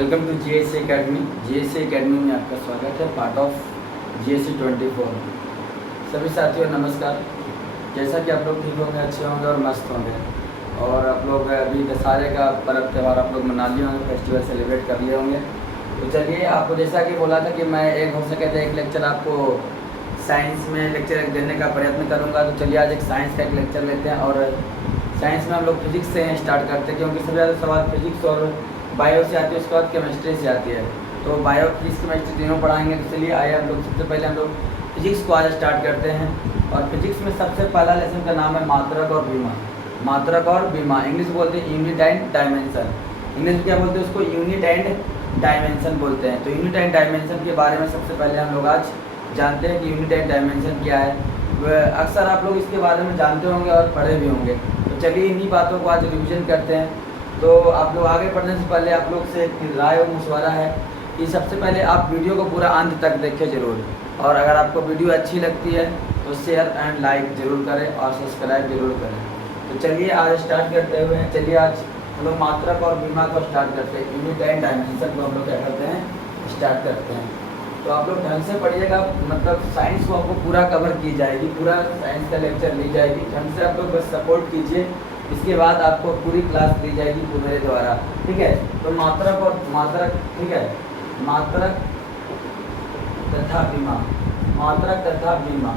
Welcome to GSC academy. GSC academy में आपका स्वागत है, पार्ट ऑफ जीएससी 24। सभी साथियों नमस्कार। जैसा कि आप लोग ठीक होंगे, अच्छे होंगे और मस्त होंगे, और आप लोग अभी दशहरे का पर्व त्यौहार आप लोग मना लिए होंगे, फेस्टिवल सेलिब्रेट कर लिए होंगे। तो चलिए, आपको जैसा कि बोला था कि मैं एक हो सके तो एक लेक्चर आपको साइंस में लेक्चर देने का प्रयत्न करूँगा। तो चलिए आज एक साइंस का एक लेक्चर लेते हैं, और साइंस में हम लोग फिजिक्स से स्टार्ट करते हैं, क्योंकि सबसे ज़्यादा सवाल फिजिक्स और बायो से आती है, उसके बाद केमिस्ट्री से आती है। तो बायो, फिजिक्स, केमिस्ट्री तीनों पढ़ाएंगे। तो चलिए आइए हम लोग सबसे पहले हम लोग फिजिक्स को आज स्टार्ट करते हैं। और फिजिक्स में सबसे पहला लेसन का नाम है मात्रक और बीमा। मात्रक और बीमा, इंग्लिश बोलते हैं यूनिट एंड डायमेंशन। इंग्लिश में क्या बोलते हैं उसको? यूनिट एंड डायमेंशन बोलते हैं। तो यूनिट एंड डायमेंशन के बारे में सबसे पहले हम लोग आज जानते हैं कि यूनिट एंड डायमेंशन क्या है। अक्सर आप लोग इसके बारे में जानते होंगे और पढ़े भी होंगे। तो चलिए इन्हीं बातों को आज रिविजन करते हैं। तो आप लोग आगे बढ़ने से पहले आप लोग से एक राय और मशवरा है कि सबसे पहले आप वीडियो को पूरा अंत तक देखें ज़रूर, और अगर आपको वीडियो अच्छी लगती है तो शेयर एंड लाइक ज़रूर करें और सब्सक्राइब जरूर करें। तो चलिए आज स्टार्ट करते हुए, चलिए आज हम लोग मात्रक और बीमा को स्टार्ट करते हैं। यूनिट एंड डायमेंशन को हम लोग क्या करते हैं, स्टार्ट करते हैं। तो आप लोग ढंग से पढ़िएगा, मतलब साइंस को आपको पूरा कवर की जाएगी, पूरा साइंस का लेक्चर ली जाएगी। ढंग से आप लोग बस सपोर्ट कीजिए, इसके बाद आपको पूरी क्लास दी जाएगी मेरे द्वारा, ठीक है। तो मात्रक और मात्रक, ठीक है, मात्रक तथा बीमा, मात्रक तथा बीमा,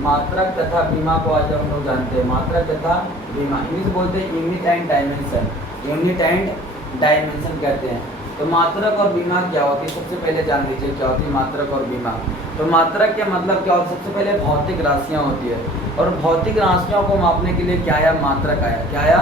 मात्रक तथा बीमा को आज हम लोग जानते हैं। मात्रक तथा बीमा, इंग्लिश बोलते हैं unit and dimension, unit and dimension कहते हैं। तो मात्रक और बीमा क्या होती है, सबसे पहले जान लीजिए क्या होती है मात्रक और बीमा। तो मात्रक के मतलब क्या होता है? सबसे पहले भौतिक राशियाँ होती है, और भौतिक राशियों को मापने के लिए क्या आया? मात्रक आया। क्या आया?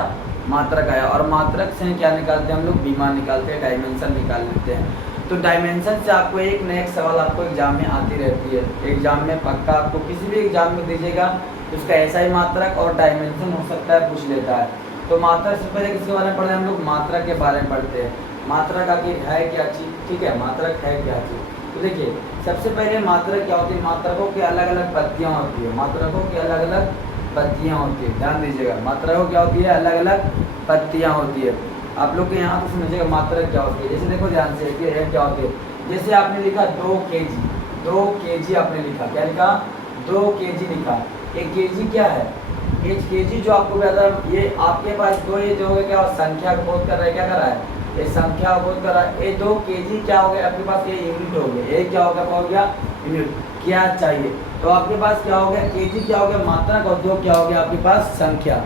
मात्रक आया। और मात्रक से क्या निकालते हैं हम लोग? बीमा निकालते हैं, डायमेंशन निकाल लेते हैं। तो डायमेंशन से आपको एक न एक सवाल आपको एग्जाम में आती रहती है, एग्जाम में पक्का आपको किसी भी एग्जाम में दीजिएगा उसका ऐसा ही मात्रक और डायमेंशन हो सकता है, पूछ लेता है। तो मात्रक से पहले किसके बारे में पढ़ते हैं हम लोग? मात्रक के बारे में पढ़ते हैं। मात्रक आखिर है क्या चीज़, ठीक है, मात्रक है क्या चीज़। तो देखिए सबसे पहले मात्रक क्या होती है? मात्रकों की अलग अलग पत्तियाँ होती है, मात्रकों की अलग अलग पत्तियाँ होती है, ध्यान दीजिएगा। मात्रकों क्या होती है? अलग अलग पत्तियाँ होती है। आप लोग के यहाँ तो समझिएगा मात्रक क्या होती है। जैसे देखो ध्यान से कि क्या होती है, जैसे आपने लिखा 2 kg, 2 kg आपने लिखा, क्या लिखा? 2 kg लिखा। 1 kg क्या है? 1 kg जो आपको बता, ये आपके पास दो, ये जो है क्या संख्या को बोध कर रहा है, क्या कर रहा है? ये संख्या बोध कर रहा है। ये 2 kg क्या हो गया आपके पास? ये यूनिट हो गया। ये क्या हो गया? यूनिट। क्या चाहिए? तो आपके पास क्या हो गया? kg क्या हो गया? मात्रक, और 2 क्या हो गया आपके पास? संख्या।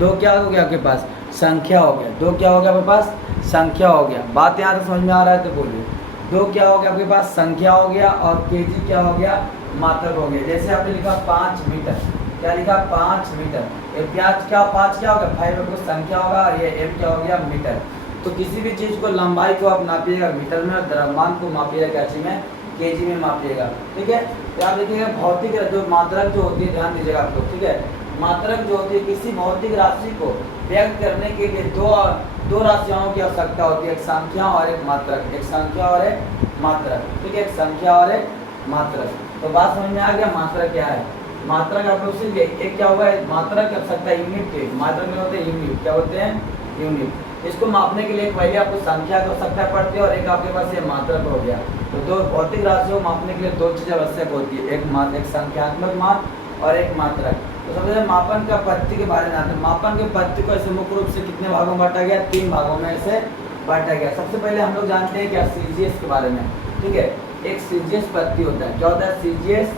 2 क्या हो गया आपके पास? संख्या हो गया। 2 क्या हो गया आपके पास? संख्या हो गया। बात यहाँ से समझ में आ रहा है तो बोलिए। 2 क्या हो गया आपके पास? संख्या हो गया, और kg क्या हो गया? मात्रक हो गया। जैसे आपने लिखा 5 मीटर, क्या लिखा? 5 मीटर। ये 5 क्या होगा? 5 संख्या होगा, और ये m क्या हो गया? मीटर। तो किसी भी चीज़ को, लंबाई को आप नापिएगा मीटर में, और द्रव्यमान को मापिएगा क्या चीज़ में? केजी में मापिएगा, ठीक है। तो आप देखिएगा भौतिक जो मात्रक जो होती है, ध्यान दीजिएगा आप लोग, ठीक है। मात्रक जो होती है किसी भौतिक राशि को व्यक्त करने के लिए दो राशियों की आवश्यकता होती है, एक संख्या और एक मात्रक, एक संख्या और एक मात्रक, ठीक है, एक संख्या और एक मात्रक। तो बात समझ में आ गया मात्रक क्या है? मात्रक आप लोग सीख गए। एक क्या होगा? मात्रक की आवश्यकता यूनिट के, मात्रक में होते हैं यूनिट, क्या होते हैं? यूनिट। इसको मापने के लिए पहले आपको संख्या की आवश्यकता पड़ती है, और एक आपके पास ये मात्रक हो गया। तो दो भौतिक राशियों को मापने के लिए 2 चीज़ें आवश्यक होती है, एक संख्यात्मक मान और एक मात्रक। तो सबसे पहले मापन का पद्धति के बारे में जानते हैं। मापन के पद्धति को ऐसे मुख्य रूप से कितने भागों में बांटा गया? 3 भागों में ऐसे बांटा गया। सबसे पहले हम लोग जानते हैं क्या? सीजीएस के बारे में, ठीक है। एक सीजीएस पद्धति होता है। क्या होता है? सीजीएस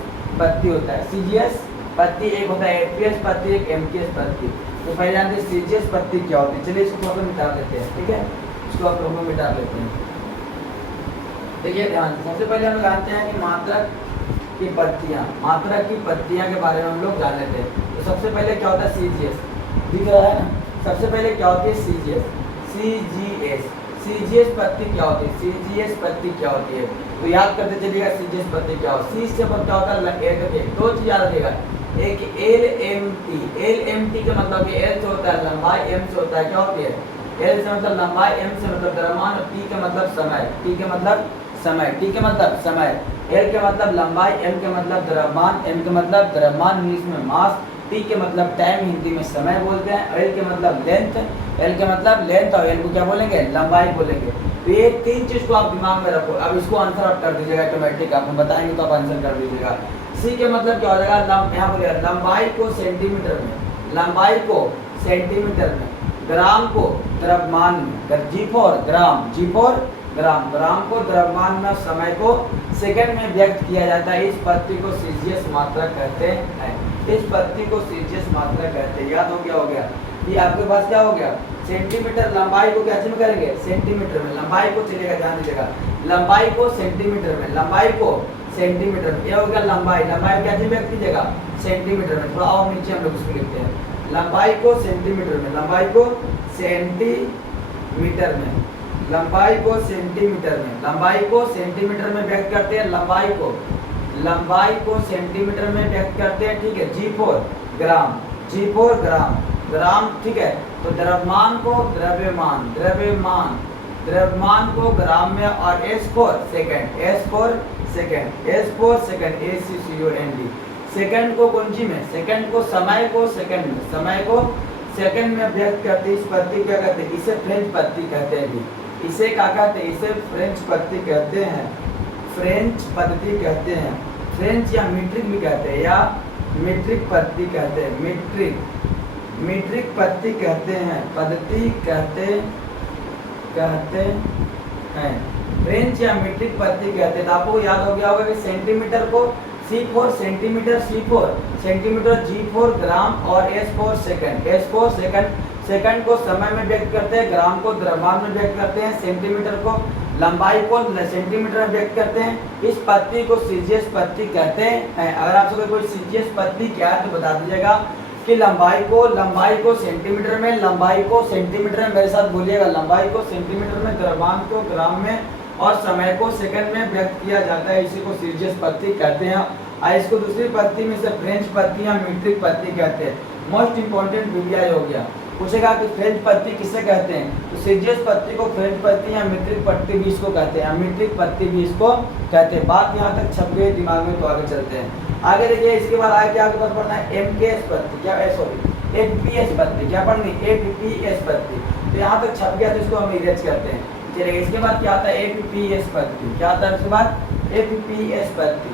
पद्धति होता है। सीजीएस पद्धति एक होता है एफपीएस पद्धति, एक एमपीएस पद्धति। तो पहले जानते हैं सीजीएस पद्धति क्या होती है। चलिए इसको हम मिटा लेते हैं, ठीक है, इसको आप लोग मिटा लेते हैं। देखिए ध्यान, सबसे पहले हम जानते हैं कि मात्रक की पत्तियाँ, मात्रक की पत्तियाँ के बारे में हम लोग जान लेते हैं। तो सबसे पहले क्या होता है? सीजीएस, दिख रहा है ना? सबसे पहले क्या होती है? सीजीएस, सीजीएस, सीजीएस पत्ति क्या होती है? सीजीएस पत्ति क्या होती है? तो याद करते चलिएगा सीजीएस पत्ति क्या होती है। सी से क्या होता है? 2 चीज याद रखिएगा, एक LMT, LMT का मतलब L से होता है लंबाई, M से होता है क्या होती है? L से मतलब लंबाई, M से मतलब द्रव्यमान, और T का मतलब समय, T का मतलब समय, T का मतलब समय, L का मतलब लंबाई, M का मतलब द्रव्यमान, M का मतलब द्रव्यमान इंग्लिश में मास, T के मतलब टाइम हिंदी में समय बोलते हैं, L के मतलब लेंथ, L के मतलब लेंथ, और L को क्या बोलेंगे? लंबाई बोलेंगे। तो ये 3 चीज को आप दिमाग में रखो। अब इसको आंसर आप कर दीजिएगा ऑटोमेटिक, आपको बताएंगे तो आप आंसर कर दीजिएगा। सी के मतलब क्या हो जाएगा, यहाँ बोलिए लंबाई को सेंटीमीटर में, लंबाई को सेंटीमीटर में, ग्राम को द्रव्यमान में, जी फॉर ग्राम, जी फॉर ग्राम, ग्राम को द्रव्यमान में, समय को सेकंड में व्यक्त किया जाता है। इस पद्धति को सीजीएस मात्रा कहते हैं, इस पद्धति को सीजीएस मात्रा कहते हैं। याद हो गया ये आपके पास क्या हो गया, सेंटीमीटर लंबाई को क्या में करेंगे, सेंटीमीटर में, लंबाई को चलेगा, ध्यान दीजिएगा, लंबाई को सेंटीमीटर में, लंबाई को सेंटीमीटर में, ये हो गया लंबाई, लंबाई क्या व्यक्त कीजिएगा, सेंटीमीटर में। थोड़ा और नीचे हम लोग इसको लिखते हैं, लंबाई को सेंटीमीटर में, लंबाई को सेंटीमीटर में, लंबाई को सेंटीमीटर में, लंबाई को सेंटीमीटर में व्यक्त करते हैं, लंबाई को सेंटीमीटर में व्यक्त करते हैं, ठीक है। जी फॉर ग्राम, जी फॉर ग्राम, ग्राम, ठीक है। तो द्रव्यमान को द्रव्यमान, द्रव्यमान, द्रव्यमान को ग्राम में, और S for second, S for second, S for second, ACCOND, second को कुंजी में, सेकंड को, समय को सेकंड में, समय को सेकंड में व्यक्त करते। इस पद्धति क्या कहते हैं, इसे फ्रेंच पद्धति कहते हैं। इसे क्या कहते हैं, इसे फ्रेंच पद्धति कहते हैं, फ्रेंच पद्धति कहते हैं, फ्रेंच या मीट्रिक भी कहते हैं, या मीट्रिक पद्धति कहते हैं, मीट्रिक, मीट्रिक पद्धति कहते हैं, पद्धति कहते हैं, फ्रेंच या मीट्रिक पद्धति कहते हैं। तो आपको याद हो गया होगा कि सेंटीमीटर को C for centimetre, C for centimetre, G for gram, और S for second, S for second, second को समय में व्यक्त करते हैं, ग्राम को द्रव्यमान में व्यक्त करते हैं, सेंटीमीटर को, लंबाई को सेंटीमीटर में व्यक्त करते हैं। इस पद्धति को सीजीएस पद्धति कहते हैं। अगर आपसे कोई सीजीएस पद्धति क्या है तो बता दीजिएगा कि लंबाई को सेंटीमीटर में, लंबाई को सेंटीमीटर में, मेरे साथ बोलिएगा, लंबाई को सेंटीमीटर में, द्रव्यमान को ग्राम में, और समय को सेकंड में व्यक्त किया जाता है। इसी को सीजीएस पद्धति कहते हैं। इसको दूसरी पद्धति में से फ्रेंच पद्धति या मीट्रिक पद्धति कहते हैं। मोस्ट इंपॉर्टेंट वीडियो हो गया, पूछेगा कि फ्रेंच पद्धति किसे कहते हैं, तो सीजीएस पद्धति को फ्रेंच पद्धति या मीट्रिक पद्धति भी इसको कहते हैं, मीट्रिक पद्धति भी इसको कहते हैं। बात यहाँ तक छप गई दिमाग में, तो आगे चलते हैं। आगे देखिए, इसके बाद आगे क्या आपके पास पढ़ना है, एमकेएस पद्धति, क्या सॉरी एफपीएस पद्धति, क्या पढ़नी, एफपीएस पद्धति। तो यहाँ तक छप गया तो इसको हम इरेज करते हैं। चलिए, इसके बाद क्या आता है, एफपीएस पद्धति, क्या आता है इसके बाद, एफपीएस पद्धति,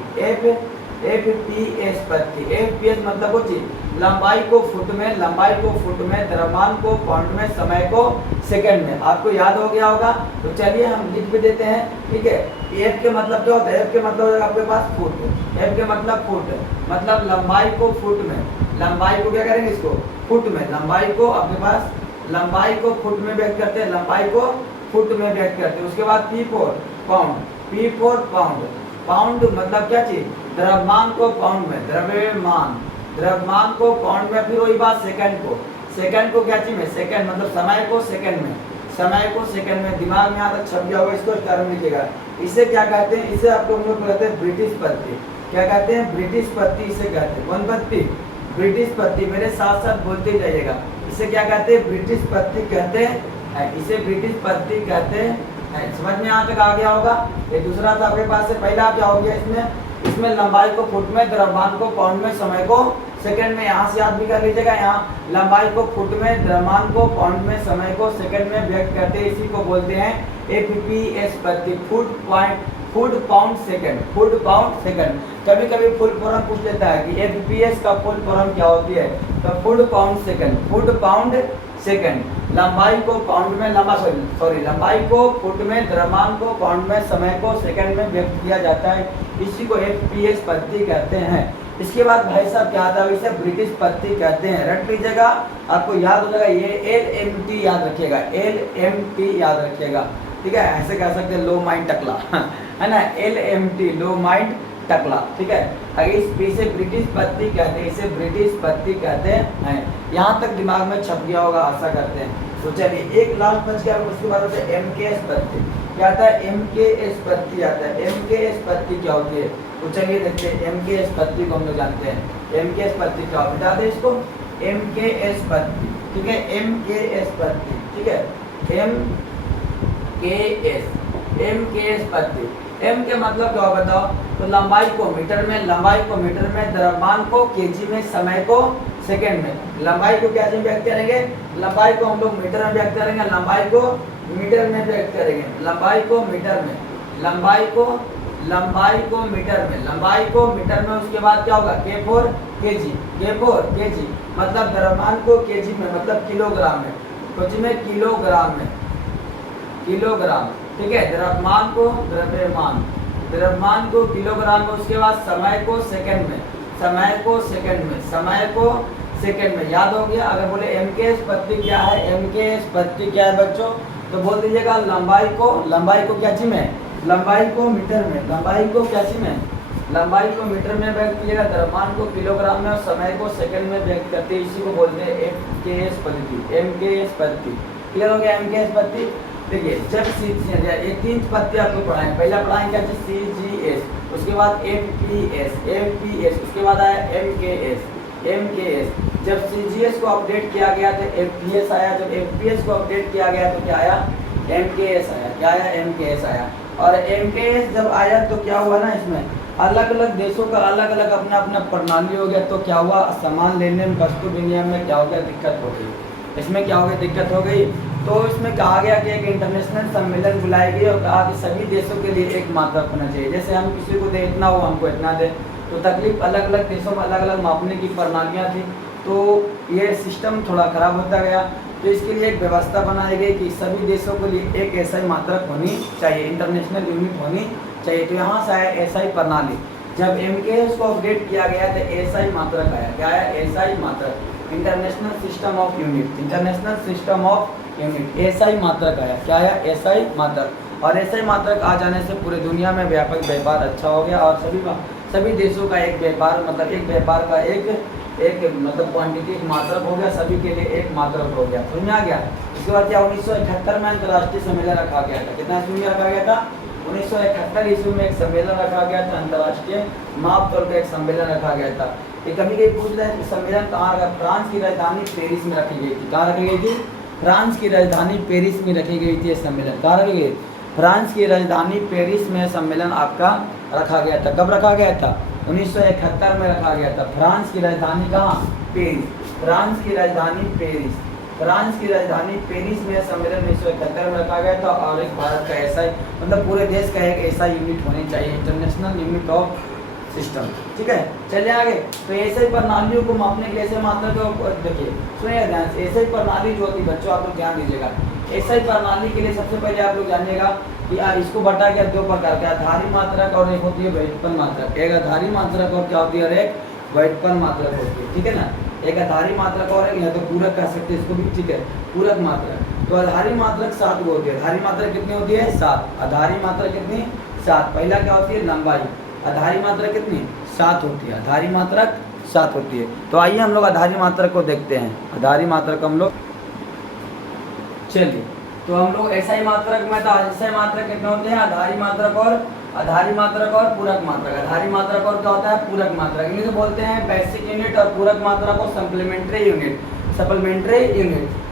एफपीएस पद्धति, एफपीएस मतलब वो चीज, लंबाई को फुट में, लंबाई को फुट में, द्रव्यमान को पाउंड में, समय को सेकंड में। आपको याद हो गया होगा, तो चलिए हम लिख भी देते हैं, ठीक है। एफ के मतलब क्या होता है, एफ के मतलब होगा आपके पास फुट, एफ के मतलब फुट, मतलब लंबाई को फुट में, लंबाई को क्या करेंगे, इसको फुट में, लंबाई को आपके पास, लंबाई को फुट में व्यक्त करते हैं, लंबाई को फुट में व्यक्त करते हैं। उसके बाद P for pound, P for pound, pound मतलब क्या चीज, द्रव्यमान को पाउंड में, द्रव्यमान, द्रव्यमान को पाउंड में, फिर वही बात सेकंड को, सेकंड को क्या चीज में, सेकंड मतलब समय को सेकंड में, समय को सेकंड में। दिमाग में यहाँ तक छप गया होगा, इसको टर्म लीजिएगा। इसे क्या कहते हैं, इसे आप लोग कहते हैं ब्रिटिश पद्धति। क्या कहते हैं, ब्रिटिश पद्धति इसे कहते हैं। कौन पद्धति, ब्रिटिश पद्धति। मेरे साथ साथ बोलते जाइएगा। इसे क्या कहते हैं, ब्रिटिश पद्धति कहते हैं, इसे ब्रिटिश पद्धति कहते हैं। समझ में यहाँ तक आ गया होगा। ये दूसरा था आपके पास से, पहला क्या हो गया, इसमें लंबाई को फुट में, द्रव्यमान को पाउंड में, समय को सेकंड में। यहाँ से याद भी कर लीजिएगा, यहाँ लंबाई को फुट में, द्रव्यमान को पाउंड में, समय को सेकंड में व्यक्त करते हैं। इसी को बोलते हैं एफपीएस पद्धति, foot pound second, foot pound second. कभी कभी फुल फॉर्म पूछ लेता है कि एफपीएस का फुल फॉर्म क्या होती है, तो foot pound second, foot pound second. लंबाई को पाउंड में, लंबाई को फुट में, द्रव्यमान को पाउंड में, समय को सेकंड में व्यक्त किया जाता है। इसी को एफपीएस पद्धति कहते हैं। इसके बाद भाई साहब क्या आता है, इसे ब्रिटिश पद्धति कहते हैं। रट लीजिएगा, आपको याद हो जाएगा, ये LMT याद रखिएगा, LMT याद रखिएगा, ठीक है। ऐसे कह सकते हैं, लो माइंड टकला है ना, LMT लो माइंड टकला, ठीक है। इसे ब्रिटिश पद्धति कहते हैं, इसे ब्रिटिश पद्धति कहते हैं। यहाँ तक दिमाग में छप गया होगा, आशा करते हैं। तो चलिए, एक लास्ट बच गया, उसके बाद होता है एमकेएस पद्धति। क्या आता है, एमकेएस पद्धति आता है। एमकेएस पद्धति क्या होती है, तो चलिए देखते हैं। एमकेएस पद्धति को हम लोग जानते हैं। एमकेएस पद्धति क्या बता दें इसको, एमकेएस पद्धति, ठीक है। एमकेएस पद्धति, ठीक है। एमकेएस पद्धति। एम के मतलब क्या बताओ, तो लंबाई को मीटर में, लंबाई को मीटर में, द्रव्यमान को केजी में, समय को सेकंड में। लंबाई को क्या व्यक्त करेंगे, लंबाई को हम लोग मीटर में व्यक्त करेंगे, लंबाई को मीटर में व्यक्त करेंगे, लंबाई को मीटर में, लंबाई को मीटर में, लंबाई को मीटर में। उसके बाद क्या होगा, K फोर केजी, मतलब द्रव्यमान को केजी में, मतलब किलोग्राम में, कुछ में किलोग्राम में, किलोग्राम, ठीक है। द्रव्यमान को किलोग्राम में। उसके बाद समय को सेकंड में, समय को सेकंड में, याद हो गया। अगर बोले m के स्पत्ति क्या है बच्चों, तो बोल दीजिएगा लंबाई को क्या चीज में, लंबाई को मीटर में, लंबाई को क्या चीज में, लंबाई को मीटर में व्यक्त कीजिएगा, द्रव्यमान को किलोग्राम में और समय को सेकंड में व्यक्त करते हैं। इसी को बोलते हैं m के स्पत्ति। क्लियर हो गया m के स्पत्ति। देखिए जब ये 3 पत्ते आपको पढ़ाएं, पहला पढ़ाएं क्या चीज, CGS, उसके बाद FPS, उसके बाद आया MKS। जब CGS को अपडेट किया गया तो FPS आया, जब FPS को अपडेट किया गया तो क्या आया, MKS आया। क्या आया, MKS आया। और MKS जब आया तो क्या हुआ ना, इसमें अलग अलग देशों का अलग अलग अपना अपना प्रणाली हो गया। तो क्या हुआ, सामान लेने में, वस्तु विनिमय में क्या हो गया, दिक्कत हो गई। इसमें क्या हो गया, दिक्कत हो गई। तो इसमें कहा गया कि एक इंटरनेशनल सम्मेलन बुलाई गई और कहा कि सभी देशों के लिए एक मात्रक होना चाहिए। जैसे हम किसी को दे इतना हो, हमको इतना दे, तो तकलीफ अलग अलग देशों में अलग अलग मापने की प्रणालियाँ थी। तो ये सिस्टम थोड़ा खराब होता गया। तो इसके लिए एक व्यवस्था बनाई गई कि सभी देशों के लिए एक SI मात्रक होनी चाहिए, इंटरनेशनल यूनिट होनी चाहिए। तो यहाँ से आया SI प्रणाली। जब MKS को अपडेट किया गया तो SI मात्रक आया। क्या आया, SI मात्रक, international system of unit, SI मात्रक आया। क्या आया, SI मात्रक। और SI मात्रक आ जाने से पूरे दुनिया में व्यापक व्यापार अच्छा हो गया और सभी देशों का एक व्यापार, मतलब एक व्यापार का एक मतलब क्वांटिटी, एक मात्रक हो गया, सभी के लिए एक मात्रक हो गया। समझ में आ गया। इसके बाद क्या 1971 में अंतर्राष्ट्रीय सम्मेलन रखा गया था। कितना ईस्वी में रखा गया था, 1971 ईस्वी में एक सम्मेलन रखा गया था, अंतर्राष्ट्रीय माप तौर का एक सम्मेलन रखा गया था। ये कभी पूछ रहे हैं कि सम्मेलन कहाँ रखा, फ्रांस की राजधानी पेरिस में रखी गई थी। कहाँ रखी गई थी, फ्रांस की राजधानी पेरिस में रखी गई थी। सम्मेलन कहाँ रखी गई, फ्रांस की राजधानी पेरिस में सम्मेलन आपका रखा गया था। कब रखा गया था, 1971 में रखा गया था। फ्रांस की राजधानी कहाँ, पेरिस, फ्रांस की राजधानी पेरिस में सम्मेलन 1971 में रखा गया था। और एक भारत का SI, मतलब पूरे देश का एक SI यूनिट होनी चाहिए, इंटरनेशनल यूनिट ऑफ सिस्टम। ठीक है, चलिए आगे। तो SI प्रणालियों को मापने के लिए SI मात्रक को देखिए, सुनिए ध्यान से। SI प्रणाली जो होती है बच्चों, आप लोग ध्यान दीजिएगा। SI प्रणाली के लिए सबसे पहले आप लोग जानिएगा कि इसको बटा गया 2 प्रकार का, आधारी मात्रक और एक होती है व्युत्पन्न मात्रक। एक आधारी मात्रक और क्या होती है, और एक व्युत्पन्न मात्रक होती है। ठीक है ना, एक आधारी मात्रक और एक, या तो पूरक कह सकते हैं इसको भी, ठीक है, पूरक मात्रक। तो आधारी मात्रक 7 गो होती है। आधारी मात्रक कितनी होती है, 7। आधारी मात्रक कितनी, 7। पहला क्या होती है, लंबाई। आधारी मात्रक कितनी, 7 होती है। आधारी मात्रक 7 होती है। तो आइए हम लोग आधारी मात्रक को देखते हैं। आधारी मात्रक हम लोग, चलिए, तो हम लोग SI मात्रक में था। SI मात्रक कितने होते हैं, आधारी मात्रक और पूरक मात्रक। आधारी मात्रक और क्या होता है, पूरक मात्रक। इन्हें तो बोलते हैं बेसिक यूनिट और पूरक मात्रक को सप्लीमेंट्री यूनिट।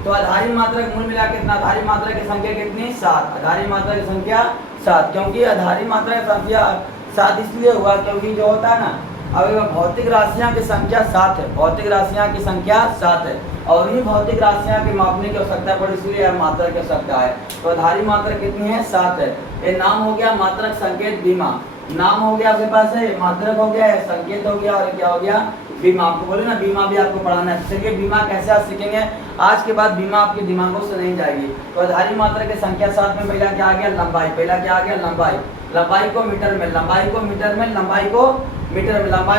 तो आधारी मात्रक मूल मिला कितना, आधारी मात्रक की संख्या कितनी, 7। आधारी मात्रक की संख्या 7, क्योंकि आधारी मात्रक की संख्या 7 इसलिए हुआ क्योंकि जो होता है ना, अब भौतिक राशियां की संख्या 7 है, भौतिक राशियां की संख्या 7 है, और ही भौतिक राशियां की मापने की आवश्यकता पड़ी, इसलिए मात्रक की आवश्यकता है। तो आधारी मात्रक कितनी है, 7 है। ये नाम हो गया मात्रक संकेत बीमा, नाम हो गया आपके पास है, मात्रक हो गया, संकेत हो गया, और क्या हो गया, बीमा। आपको बोले ना बीमा भी आपको पढ़ाना है। चलिए बीमा कैसे आप सीखेंगे, आज के बाद बीमा आपके दिमागों से नहीं जाएगी। तो आधारी मात्रक की संख्या 7 में पहला क्या आ गया, लंबाई। पहला क्या आ गया, लंबाई। लंबाई को मीटर में, लंबाई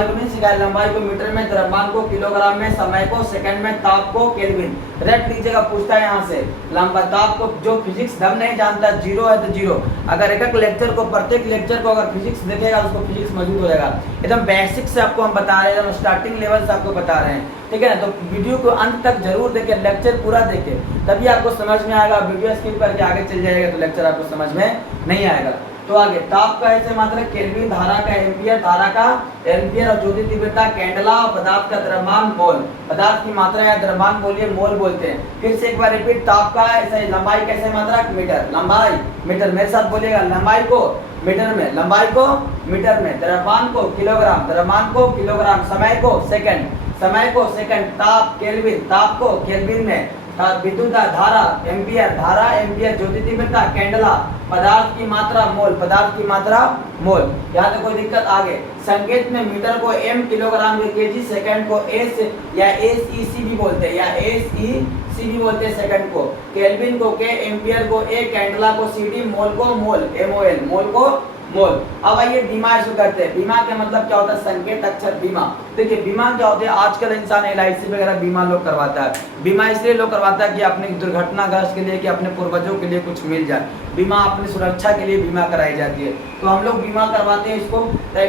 को नहीं सिखाया, लंबाई को मीटर में, द्रव्यमान को किलोग्राम में, समय को सेकंड में, ताप को केल्विन। रेट लीजिएगा, पूछता है यहाँ से लंबा ताप को, जो फिजिक्स धर्म नहीं जानता, 0 है तो 0। अगर एक लेक्चर को, प्रत्येक लेक्चर को अगर फिजिक्स देखेगा उसको फिजिक्स मौजूद हो जाएगा। एकदम बेसिक से आपको हम बता रहे हैं, एकदम स्टार्टिंग लेवल से आपको बता रहे हैं। ठीक है ना, तो वीडियो को अंत तक जरूर देखें, लेक्चर पूरा देखें, तभी आपको समझ में आएगा। वीडियो स्किप करके आगे चल जाएगा तो लेक्चर आपको समझ में नहीं आएगा। तो आगे ताप का ऐसे मात्रक केल्विन, धारा का एम्पियर, धारा का एम्पियर, और ज्योति तीव्रता कैंडला, पदार्थ का द्रव्यमान मोल, पदार्थ की मात्रा या द्रव्यमान बोलिए मोल बोलते हैं। फिर से एक बार रिपीट, ताप का ऐसे, लंबाई कैसे मात्रक, मीटर, लंबाई मीटर, मेरे साथ बोलिएगा, लंबाई को मीटर में, लंबाई को मीटर में, द्रव्यमान को किलोग्राम, द्रव्यमान को किलोग्राम, समय को सेकंड, समय को सेकंड, ताप केल्विन, ताप को केल्विन में, विद्युत धारा एम्पियर, धारा एम्पियर, ज्योति तीव्रता कैंडला, पदार्थ की मात्रा मोल, पदार्थ की मात्रा मोल। यहाँ तक कोई दिक्कत? आगे संकेत में मीटर को एम, किलोग्राम को केजी, सेकंड को एस या एसईसी भी बोलते हैं, या एसईसी भी बोलते हैं सेकंड को, केल्विन को के, एम्पियर को ए, कैंडला को सीडी, मोल को मोल, एमओएल, मोल को मोल। अब आइए बीमा शुरू करते हैं। बीमा का मतलब क्या होता है? संकेत अक्षर बीमा। देखिए बीमा क्या होता है, आजकल इंसान एलआईसी वगैरह बीमा लोग करवाता है। बीमा इसलिए लोग करवाता है कि अपने दुर्घटनाग्रस्त के लिए, कि अपने पूर्वजों के लिए कुछ मिल जाए। बीमा अपनी सुरक्षा के लिए बीमा कराई जाती है, तो हम लोग बीमा करवाते हैं इसको।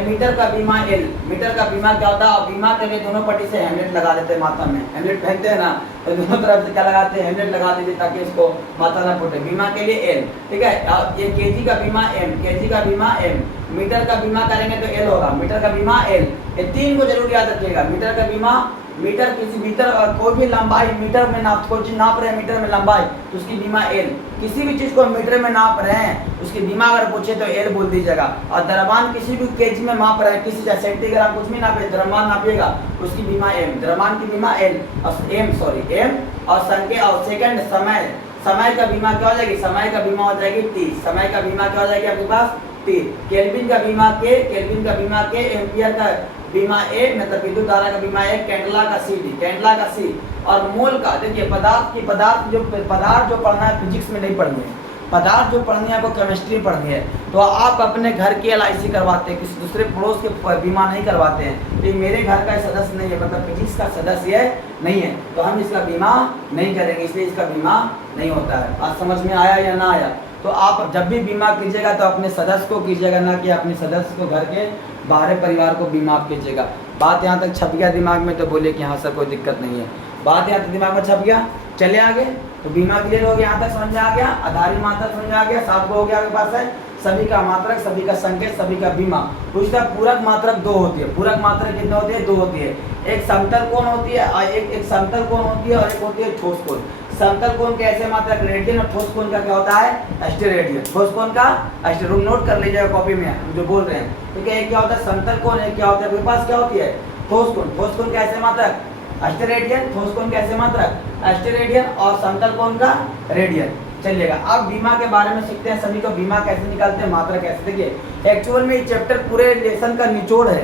मीटर का बीमा एल, मीटर का बीमा क्या होता है? बीमा के लिए दोनों पट्टी से हेमलेट लगा देते हैं, माथा में हेमलेट पहनते हैं ना, तो दोनों तरफ से क्या लगाते हैं? हेमलेट लगा दीजिए ताकि इसको माथा ना फूटे। बीमा के लिए एल, ठीक है। ये केजी का बीमा एम, केजी का बीमा एम, मीटर का बीमा करेंगे तो एल होगा, मीटर का बीमा एल। ये तीन को जरूर याद रखिएगा। मीटर का बीमा, मीटर किसी मीटर कोई भी लंबाई मीटर में नाप, कोई चीज नाप रहे हैं मीटर में लंबाई, तो उसकी बीमा एल। किसी भी चीज को मीटर में नाप रहे हैं, उसकी बीमा अगर पूछे तो एल बोल दीजिएगा। और द्रव्यमान किसी भी केजी में माप रहे हैं, किसी सेंटीग्राम कुछ भी नापे, द्रव्यमान नापिएगा, उसकी बीमा एम, द्रव्यमान की बीमा एल और एम। और संख्या और सेकंड समय, समय का बीमा क्या हो जाएगी? समय का बीमा हो जाएगी टी, समय का बीमा क्या हो जाएगी आपके पास? टी। केल्विन का बीमा के, केल्विन का बीमा के, एम्पियर का बीमा ए, मतलब विद्युत धारा का बीमा ए, कैंडला का सी डी, कैंडला का सी। और मोल का देखिए, पदार्थ जो पढ़ना है फिजिक्स में नहीं पढ़नी है, पदार्थ जो पढ़नी है आपको केमिस्ट्री पढ़नी है। तो आप अपने घर की एलआईसी करवाते हैं, किसी दूसरे पड़ोस के बीमा नहीं करवाते हैं। तो मेरे घर का सदस्य नहीं है, मतलब फिजिक्स का सदस्य नहीं है, तो हम इसका बीमा नहीं करेंगे, इसलिए इसका बीमा नहीं होता है। आज समझ में आया या ना आया? तो आप जब भी बीमा कीजिएगा तो अपने सदस्य को कीजिएगा, ना कि अपने सदस्य को, घर के बाहर परिवार को बीमा आप कीजिएगा। बात यहाँ तक छप गया दिमाग में तो बोलिए कि हाँ सर कोई दिक्कत नहीं है। बात यहाँ तक दिमाग में छप गया, चले आगे। तो बीमा क्लियर हो गया, यहाँ तक समझ में आ गया। आधारी मात्रक समझ में आ गया, 7 हो गया आपके पास है। सभी का मात्रक, सभी का संकेत, सभी का बीमा। पूछता पूरक मात्रक 2 होती है। पूरक मात्रक कितने होती है? 2 होती है। एक समतल कोण होती है और एक समतल कोण होती है, और एक होती है ठोस कोण। समतल कोण के ऐसे मात्रक रेडियन, और ठोस कोण का क्या होता है? एस्टेरेडियन। ठोस कोण का एस्टेरोड, नोट कर लीजिएगा कॉपी में हम जो बोल रहे हैं, ठीक है। एक क्या होता है? समतल कोण। एक क्या होता है आपके पास? क्या होती है? ठोस कोण। ठोस कोण का ऐसे मात्रक एस्टेरेडियन, ठोस कोण का ऐसे मात्रक एस्टेरेडियन, और समतल कोण का रेडियन। चलिएगा अब बीमा के बारे में सीखते हैं। सभी को बीमा कैसे निकालते हैं, मात्रा कैसे। देखिए एक्चुअल में ये चैप्टर पूरे लेसन का निचोड़ है।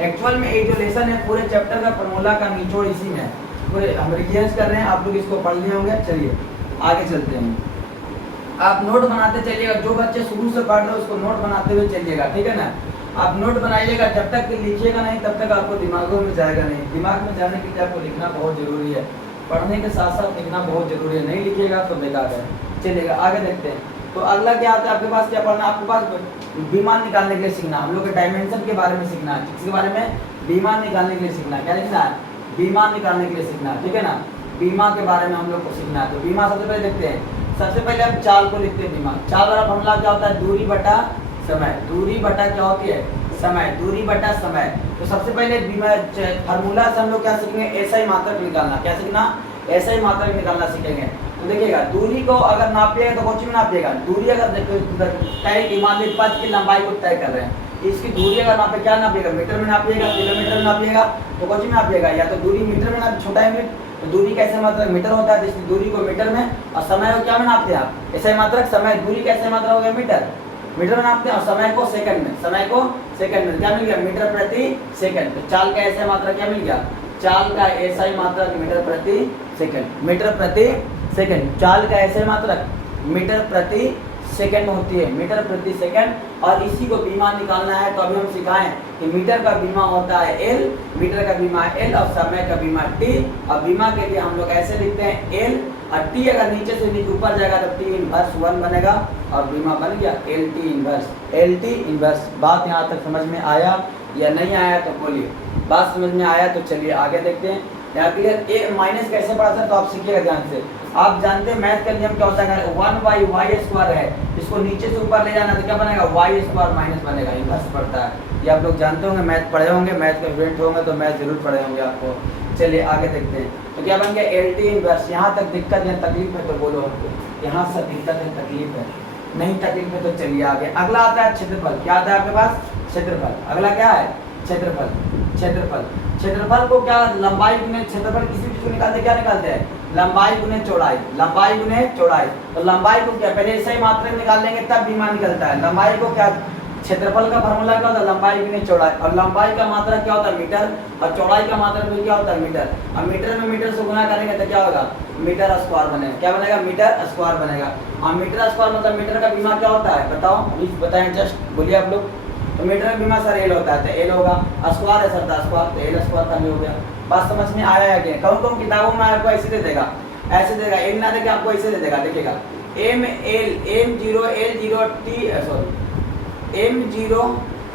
एक्चुअल में ये जो लेसन है पूरे चैप्टर का फॉर्मूला का निचोड़ इसी में है। पूरे हम रिविजन कर रहे हैं, आप लोग इसको पढ़ लिए होंगे। चलिए आगे चलते हैं। आप नोट बनाते चलिएगा, जो बच्चे शुरू से पढ़ रहे हो उसको नोट बनाते हुए चलिएगा, ठीक है ना। आप नोट बनाइएगा, जब तक लिखिएगा नहीं तब तक आपको दिमागों में जाएगा नहीं। दिमाग में जाने के लिए आपको लिखना बहुत जरूरी है, पढ़ने के साथ साथ लिखना बहुत जरूरी है। नहीं लिखिएगा तो बेकार है। चलिएगा आगे देखते हैं। तो अगला क्या आता है आपके पास? क्या पढ़ना आपके पास? बीमा निकालने के लिए सीखना। हम लोग के डायमेंशन के बारे में सीखना है, किसके बारे में? बीमा निकालने के लिए सीखना है। क्या लिखना है? बीमा निकालने के लिए सीखना है, ठीक है ना। बीमा के बारे में हम लोग को सीखना है। तो बीमा सबसे पहले देखते हैं। सबसे पहले हम चाल को लिखते हैं। बीमा चाल वाला फॉर्मूला क्या होता है? दूरी बटा समय। दूरी बटा क्या होती है? समय। दूरी बटा समय। तो सबसे पहले बीमा फार्मूला से हम लोग क्या सीखेंगे? एसआई मात्रक निकालना। क्या सीखना? एसआई मात्रक निकालना सीखेंगे। तो देखिएगा दूरी को अगर नापिएगा तो कौन में नापिएगा? दूरी अगर तय की, मान लीजिए पथ की लंबाई को तय कर रहे हैं, इसकी दूरी अगर नापे क्या नापिएगा? मीटर में नापिएगा, किलोमीटर में नापिएगा, तो कौन में नापिएगा? या तो दूरी मीटर में नाप, छोटा यूनिट तो दूरी कैसे मात्रक मीटर होता है, तो इसकी दूरी को मीटर में, और समय को क्या में नापते हैं आप? ऐसे मात्रक समय। दूरी कैसे मात्रक हो गया? मीटर, मीटर में नापते हैं। और समय को सेकंड में, समय को सेकंड में क्या मिल गया? मीटर प्रति सेकंड। तो चाल का ऐसा मात्रक क्या मिल गया? चाल का ऐसा ही मात्रक मीटर प्रति सेकंड। मीटर प्रति सेकंड। चाल का ऐसे मात्रक मीटर प्रति सेकंड होती है, मीटर प्रति सेकंड। और इसी को बीमा निकालना है तो अभी हम सिखाएं कि मीटर का बीमा होता है एल, मीटर का बीमा एल, और समय का बीमा टी। और बीमा के लिए हम लोग ऐसे लिखते हैं एल, और टी अगर नीचे से नीचे ऊपर जाएगा तो टी इनवर्स 1 बनेगा, और बीमा बन गया L T inverse. L T inverse. बात यहाँ तक समझ में आया या नहीं आया तो बोलिए। बात समझ में आया तो चलिए आगे देखते हैं। यहाँ क्लियर? ए माइनस कैसे पढ़ा था तो आप सीखिएगा ध्यान से। आप जानते हैं मैथ का नियम क्या होता है? अगर 1/y² है, इसको नीचे से ऊपर ले जाना तो क्या बनेगा? y² माइनस बनेगा, इनवर्स पड़ता है। ये आप लोग जानते होंगे, मैथ पढ़े होंगे, मैथ का इवेंट होंगे तो मैथ जरूर पढ़े होंगे आपको। चलिए आगे देखते हैं। तो क्या बन गया? L T inverse. यहाँ तक दिक्कत या तकलीफ है तो बोलो हमको, यहाँ से दिक्कत है तकलीफ है, नहीं तकलीफ है तो चलिए आगे। अगला आता है क्षेत्रफल। क्या आता है आपके पास? क्षेत्रफल। अगला क्या है? क्षेत्रफल। क्षेत्रफल। क्षेत्रफल को क्या, लंबाई गुने क्षेत्रफल, किसी भी चीज को निकालते क्या निकालते हैं, लंबाई गुने चौड़ाई, लंबाई गुने चौड़ाई। तो लंबाई को क्या पहले ऐसे ही मात्रा में निकाल लेंगे तब बीमा निकलता है। लंबाई को क्या, क्षेत्रफल का फार्मूला क्या होता है, लंबाई गुने चौड़ाई, और लंबाई का मात्रा क्या होता है मीटर, और चौड़ाई का मात्रा भी क्या होता है मीटर। अब मीटर में मीटर से गुना करेंगे तो क्या होगा, मीटर स्क्वायर बनेगा। क्या बनेगा, मीटर स्क्वायर बनेगा। और मीटर स्क्वायर मतलब मीटर का बीमा क्या होता है, बताओ प्लीज बताएं, जस्ट बोलिए आप लोग। तो मीटर का बीमा सर एल होता है, तो एल होगा, स्क्वायर है सर स्क्वायर, तो एल स्क्वायर खाली हो गया। बात समझ में आया है कि कौन कौन किताबों में आपको ऐसे दे देगा, ऐसे देगा, एल ना देगा आपको ऐसे दे देगा, देखिएगा M L M zero L zero T sorry M zero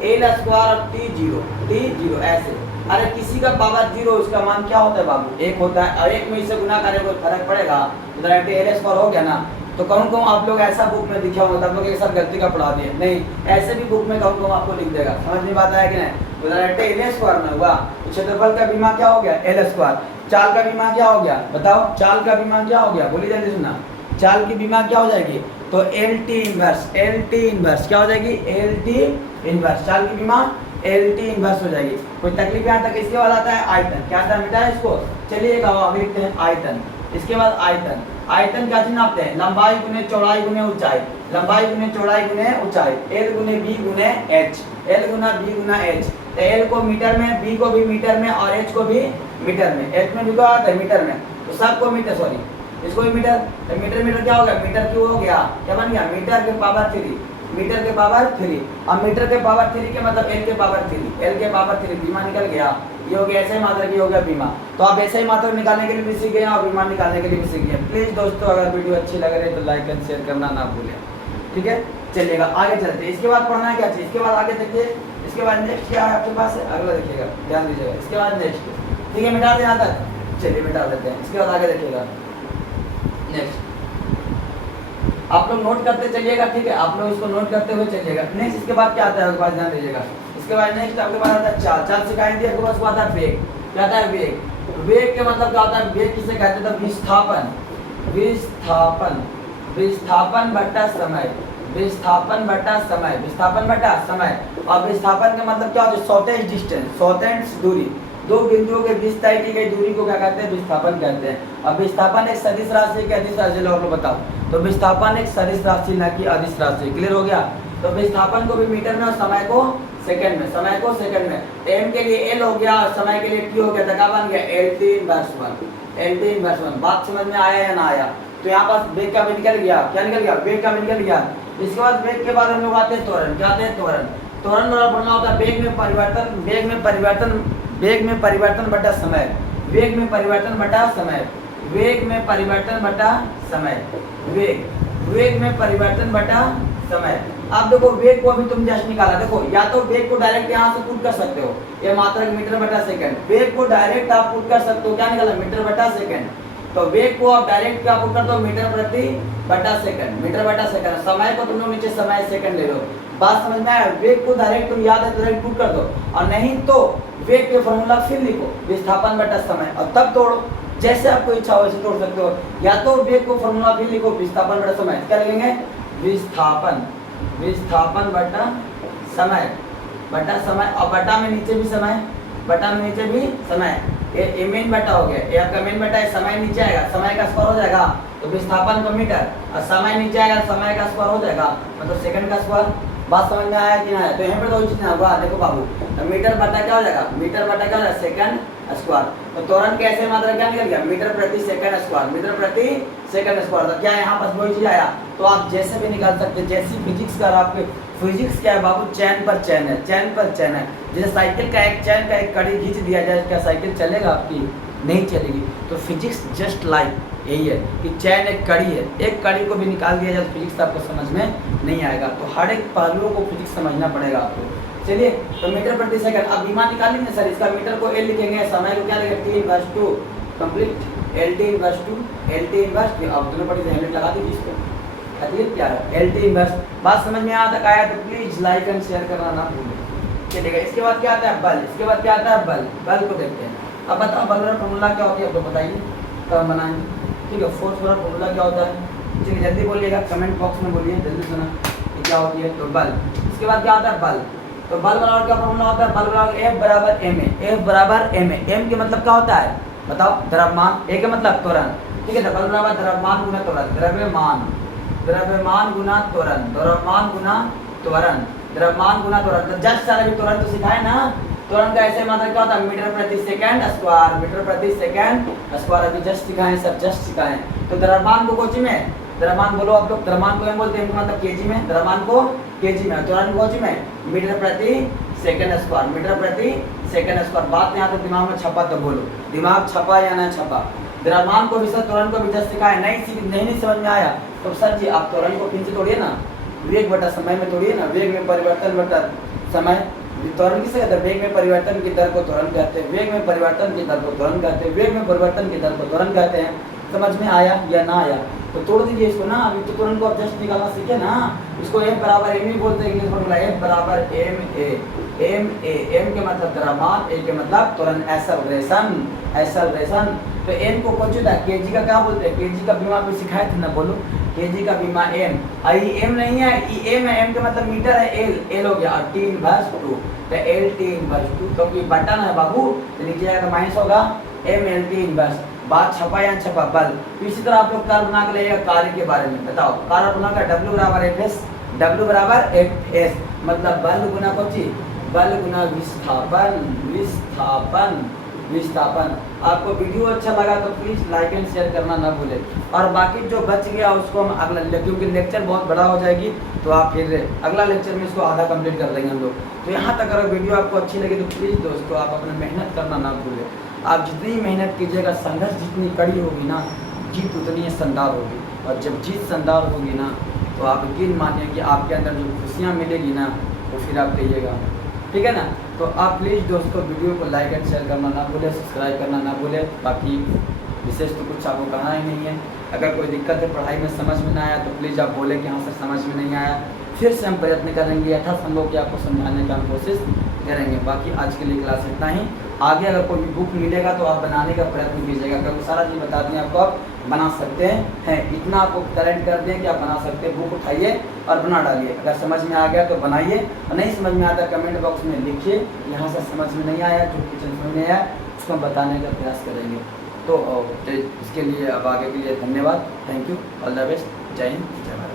L square T zero ऐसे। अरे किसी का पावर जीरो उसका मान क्या होता है बाबू, एक होता है, और एक में इसे गुना करें कोई फर्क पड़ेगा, तो डायरेक्ट एल स्क्वायर हो गया ना। तो कौन कौन आप लोग ऐसा बुक में दिखा होगा, तब लोग एक साथ गलती का पढ़ा दिए नहीं, ऐसे भी बुक में कौन कौन आपको लिख देगा, समझ में बात आया कि नहीं। तो डायरेक्ट एल स्क्वायर में हुआ, तो क्षेत्रफल का बीमा क्या हो गया, एल स्क्वायर। चाल का बीमा क्या हो गया, बताओ चाल का बीमा क्या हो गया, बोलिए जल्दी सुना, चाल की बीमा क्या हो जाएगी, तो एल टी इनवर्स क्या हो जाएगी, एल टी इनवर्स, चाल की बीमा एल टी इनवर्स हो जाएगी। कोई तकलीफ यहाँ तक। इसके बाद आता है आयतन, क्या आता है बेटा इसको, चलिए आगे लिखते हैं आयतन। इसके बाद आयतन, आयतन क्या चीज नापते हैं, लंबाई गुने चौड़ाई गुने ऊंचाई, लंबाई गुने चौड़ाई गुने ऊंचाई, एल गुने बी गुने एच, एल गुना बी गुना एच। तो एल को मीटर में, बी को भी मीटर में, और एच को भी मीटर में, एच में लिखा आता है मीटर में, तो सबको मीटर, सॉरी इसको भी मीटर। तो मीटर मीटर क्या हो गया, मीटर क्यों हो गया, क्या बन गया, मीटर के पावर 3, मीटर के पावर 3। अब मीटर के पावर 3 के मतलब एल के पावर 3, एल के पावर 3 बीमा निकल गया। ये हो गया ऐसे ही मात्रा की हो गया बीमा। तो आप ऐसे ही मात्रा निकालने के लिए भी सीख गए और बीमा निकालने के लिए भी सीख गए। प्लीज दोस्तों अगर वीडियो अच्छी लग रही है तो लाइक एंड शेयर करना ना भूलें, ठीक है। चलिएगा आगे चलते हैं। इसके बाद पढ़ना है क्या चीज, इसके बाद आगे देखिए, इसके बाद नेक्स्ट क्या है आपके पास है, अगला देखिएगा, ध्यान दीजिएगा। इसके बाद नेक्स्ट, ठीक है, मिटा दें यहाँ तक, चलिए मिटा देते हैं। इसके बाद आगे देखिएगा नेक्स्ट, आप लोग नोट करते चलिएगा, ठीक है, आप लोग इसको नोट करते हुए चलिएगा। नेक्स्ट इसके बाद क्या आता है आपके पास, ध्यान दीजिएगा। इसके बाद नेक्स्ट आपके पास आता है चाल, चाल सिखाएंगे आपके पास आता है वेग, क्या आता है वेग। वेग के मतलब क्या होता है, वेग किसे कहते हैं, विस्थापन, विस्थापन, विस्थापन बटा समय, विस्थापन बटा समय, विस्थापन बटा समय। और विस्थापन का मतलब क्या होता है, शॉर्टेज डिस्टेंस, शॉर्टेज दूरी, दो बिंदुओं के बीच तय की गई दूरी को क्या कहते हैं, विस्थापन कहते हैं। अब विस्थापन एक सदिश राशि की अदिश राशि, लोग बताओ। तो विस्थापन एक सदिश राशि न कि अदिश राशि, क्लियर हो गया। तो विस्थापन को भी मीटर में और समय को सेकंड में, समय को सेकंड में। एम के लिए एल हो गया और समय के लिए टी हो गया, तो क्या बन गया, L T inverse 1, L T inverse 1। बात समझ में आया या ना आया। तो यहाँ पास वेग का भी निकल गया, क्या निकल गया, वेग का भी निकल गया। इसके बाद वेग के बाद हम लोग आते हैं त्वरण, क्या आते हैं त्वरण। त्वरण वाला पढ़ना होता है वेग में परिवर्तन, वेग में परिवर्तन, वेग में परिवर्तन बटा समय, वेग में परिवर्तन बटा समय, वेग में परिवर्तन बटा समय, वेग, वेग में परिवर्तन बटा समय। अब देखो वेग को अभी तुम जस्ट निकाला, देखो या तो वेग को डायरेक्ट यहाँ से पुट कर सकते हो, ये मात्रक मीटर बटा सेकंड, वेग को डायरेक्ट आप पुट कर सकते हो, क्या निकाला, मीटर बटा सेकंड। तो वेग को आप डायरेक्ट क्या पुट कर दो, मीटर प्रति बटा सेकंड, मीटर बटा सेकंड। समय को तुम लोग नीचे समय सेकंड ले लो। बात समझ में आया। वेग को डायरेक्ट तुम याद है तो डायरेक्ट पुट कर दो, और नहीं तो वेग के फॉर्मूला फिर लिखो, विस्थापन बटा समय, और तब तोड़ो, जैसे आपको इच्छा हो वैसे तोड़ सकते हो। या तो वेग को फॉर्मूला फिर लिखो, विस्थापन बटा समय, क्या लिखेंगे, विस्थापन, विस्थापन बटा समय, बटा समय, और बटा में नीचे भी समय, बटा में नीचे भी समय। ये मेन बटा हो गया, ये आपका मेन बटा है, समय नीचे आएगा, समय का स्क्वायर हो जाएगा, तो विस्थापन को मीटर, और समय नीचे आएगा, समय का स्क्वायर हो जाएगा, मतलब सेकंड का स्क्वायर। बात समझ में आया कि नहीं आया। तो यहाँ पर दो चीज़ होगा, देखो बाबू, तो मीटर बटा क्या हो जाएगा, मीटर बटा क्या हो जाएगा, सेकंड स्क्वायर। तो त्वरण कैसे मात्रा क्या निकल गया, मीटर प्रति सेकंड स्क्वायर, मीटर प्रति सेकंड स्क्वायर। तो क्या यहाँ पर वही चीज आया। तो आप जैसे भी निकाल सकते हैं, जैसी फिजिक्स का, आपके फिजिक्स क्या है बाबू, चैन पर चैन है, चैन पर चैन है। जैसे साइकिल का एक चैन का एक कड़ी खींच दिया जाए, क्या साइकिल चलेगा आपकी, नहीं चलेगी। तो फिजिक्स जस्ट लाइक यही है कि चैन एक कड़ी है, एक कड़ी को भी निकाल दिया जाए तो फिजिक्स आपको समझ में नहीं आएगा। तो हर एक पहलुओं को फिजिक्स समझना पड़ेगा आपको। चलिए, तो मीटर प्रति सेकंड। अब बीमा निकालेंगे सर, इसका मीटर को एल लिखेंगे, समय को क्या लिखेंगे, T inverse 2 complete, L T inverse 2, L T inverse. अब दोनों पढ़ी हेलमेट लगा दीजिए इसको, क्लियर क्या है, एल टी इनवर्स। बात समझ में यहाँ तक आया तो प्लीज लाइक एंड शेयर करना ना भूलें। चलिएगा, इसके बाद क्या आता है, बल। इसके बाद क्या आता है, बल। बल को देखते हैं। अब बताओ बल का फॉर्मूला क्या होती है, तो बताइए कब बनाएंगे, ठीक है। फोर्स वाला फॉर्मूला क्या होता है, चलिए जल्दी बोलिएगा, कमेंट बॉक्स में बोलिए, जल्दी सुना कि क्या होती है। तो बल। इसके बाद क्या होता है, बल। तो बल बराबर क्या फॉर्मूला होता है, बल बराबर F बराबर ma, F बराबर ma, m के मतलब क्या होता है बताओ, द्रव्यमान, a का मतलब त्वरण, ठीक है। बल बराबर द्रव्यमान गुना त्वरण, द्रव्यमान, द्रव्यमान गुना त्वरण, द्रव्यमान गुना त्वरण, द्रव्यमान गुना त्वरण। तो जस्ट सारे भी त्वरण तो सिखाए ना, त्वरण का ऐसे मात्रा क्या होता है, मीटर प्रति सेकंड स्क्वायर, मीटर प्रति सेकंड स्क्वायर, अभी जस्ट सिखाए सब, जस्ट सिखाए। तो द्रव्यमान को कोची में, द्रव्यमान बोलो आप लोग, द्रव्यमान को हम बोलते हैं मतलब केजी में, द्रव्यमान को केजी में, त्वरण को कोची में, मीटर प्रति सेकंड स्क्वायर, मीटर प्रति सेकंड स्क्वायर। बात यहाँ तक दिमाग में छपा तो बोलो, दिमाग छपा या ना छपा। द्रव्यमान को भी सर, त्वरण को भी जस्ट सिखाए, नहीं समझ में आया तो सर जी आप त्वरण को फिर से तोड़िए ना, वेग बटा समय में तोड़िए ना, वेग में परिवर्तन बटा समय। त्वरण किसे कहते हैं, वेग में परिवर्तन की दर को त्वरण कहते हैं, वेग में परिवर्तन की दर को त्वरण कहते हैं, वेग में परिवर्तन की दर को त्वरण कहते हैं। समझ में आया या ना आया तो तोड़ दीजिए इसको ना, अभी तो त्वरण को आप जस्ट निकालना सीखे ना। इसको F बराबर m ही बोलते हैं, इंग्लिश फॉर्मूला F बराबर ma, m के मतलब द्रव्यमान, a के मतलब त्वरण, एक्सेलरेशन, एक्सेलरेशन। तो m को कुछ होता है, kg का क्या बोलते हैं, kg का बीमा भी सिखाए थे ना, बोलो kg का बीमा m, आई m नहीं है, ई m है, m का मतलब मीटर है, l हो गया, और t इनवर्स 2, तो l t इनवर्स 2, क्योंकि बटन है बाबू तो नीचे जाएगा तो माइनस होगा, m l t इनवर्स। बात छपा या छपा बल। तो इसी तरह आप लोग कार्य बना के लाइएगा, कार्य के बारे में बताओ, कार्य बना का W बराबर Fs, W बराबर Fs मतलब बल गुना कोची, बल गुना विस्थापन, विस्थापन, विस्थापन। आपको वीडियो अच्छा लगा तो प्लीज़ लाइक एंड शेयर करना ना भूलें, और बाकी जो बच गया उसको हम अगला, क्योंकि लेक्चर बहुत बड़ा हो जाएगी तो आप फिर अगला लेक्चर में इसको आधा कंप्लीट कर लेंगे हम लोग। तो यहाँ तक अगर वीडियो आपको अच्छी लगी तो प्लीज़ दोस्तों आप अपना मेहनत करना ना भूलें। आप जितनी मेहनत कीजिएगा, संघर्ष जितनी कड़ी होगी ना, जीत उतनी शानदार होगी, और जब जीत शानदार होगी ना तो आप यकीन मानिए कि आपके अंदर जो खुशियाँ मिलेगी ना तो फिर आप कहिएगा, ठीक है ना। तो आप प्लीज़ दोस्तों वीडियो को लाइक एंड शेयर करना ना भूलें, सब्सक्राइब करना ना भूलें। बाकी विशेष तो कुछ आपको कहना ही नहीं है। अगर कोई दिक्कत है, पढ़ाई में समझ में ना आया तो प्लीज़ आप बोले कि हाँ सर समझ में नहीं आया, फिर से हम प्रयत्न करेंगे, यथासंभव कि आपको समझाने का हम कोशिश करेंगे। बाकी आज के लिए क्लास इतना ही। आगे अगर कोई भी बुक मिलेगा तो आप बनाने का प्रयत्न कीजिएगा, क्योंकि सारा चीज़ बता दें आपको, आप बना सकते हैं, इतना आपको टैलेंट कर दें कि आप बना सकते हैं। बुक उठाइए और बना डालिए, अगर समझ में आ गया तो बनाइए, और नहीं समझ में आता कमेंट बॉक्स में लिखिए, यहाँ से समझ में नहीं आया, जो क्वेश्चन समझ में आया उसको हम बताने का प्रयास करेंगे। तो इसके लिए अब आगे के लिए धन्यवाद, thank you, all the best, जय हिंद, जय भारत।